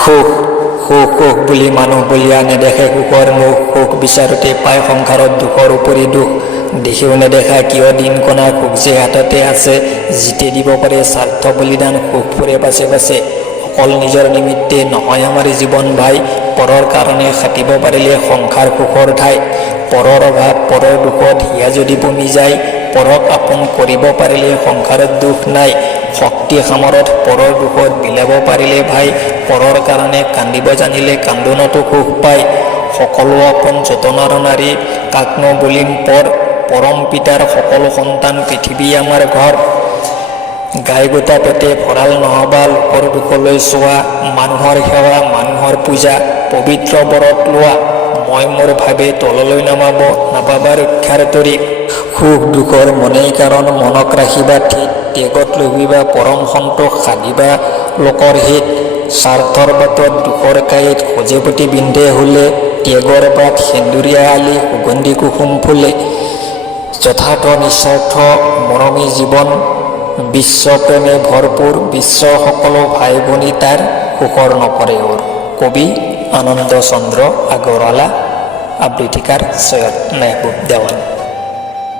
সুখ সুখ সুখ বুলি মানুহ বলিয়া নেদেখে সুখৰ মুখ, সুখ বিচাৰোঁতে পায় সংসাৰত দুখৰ উপৰি দুখ। দেখিও নেদেখা কিয় দিন কণা সুখ যে হাততে আছে, জিতে দিব পাৰে স্বাৰ্থ বলিদান সুখ ফুৰে বাছে বাছে। অকল নিজৰ নিমিত্তে নহয় আমাৰ জীৱন ভাই, পৰৰ কাৰণে খাটিব পাৰিলে সংসাৰ সুখৰ ঠাই। পৰৰ অভাৱ পৰৰ দুখত হিয়া যদি বমি যায়, পৰক আপোন কৰিব পাৰিলে সংসাৰত দুখ নাই। শক্তি সামৰত পৰৰ দুখত বিলাব পাৰিলে ভাই, পৰৰ কাৰণে কান্দিব জানিলে কান্দোনতো সুখ পায়। সকলো আপোন যতনৰ নাৰী কাকনো বলিম পৰ, পৰম পিতাৰ সকলো সন্তান পৃথিৱী আমাৰ ঘৰ। গাই গোটা পেটে ভঁৰাল নহবা লোকৰ দুখলৈ চোৱা, মানুহৰ সেৱা মানুহৰ পূজা পবিত্ৰ বৰত লোৱা। মই মোৰ ভাবে তললৈ নামাব নাপাবা ৰক্ষাৰ তৰি, সুখ দুখৰ মনেই কাৰণ মনক ৰাখিবা ঠিক। ত্যাগত লভিবা পৰম সন্তোষ সাধিবা লোকৰ হিত, স্বাৰ্থৰ বাটত দুখৰ কাঁইত সজেপতি বিন্ধে হুলে, ত্যাগৰ বাট সেন্দুৰীয়া আলি সুগন্ধি কুসুম ফুলে। যথাৰ্থ নিস্বাৰ্থ মৰমী জীৱন বিশ্বপ্ৰেমে ভৰপূৰ, বিশ্ব সকলো ভাই ভনী তাৰ সুখৰ নকৰে ওৰ। কবি আনন্দ চন্দ্ৰ আগৰৱালা, আবৃত্তিকাৰ সৈয়দ মেহবুব দেৱান।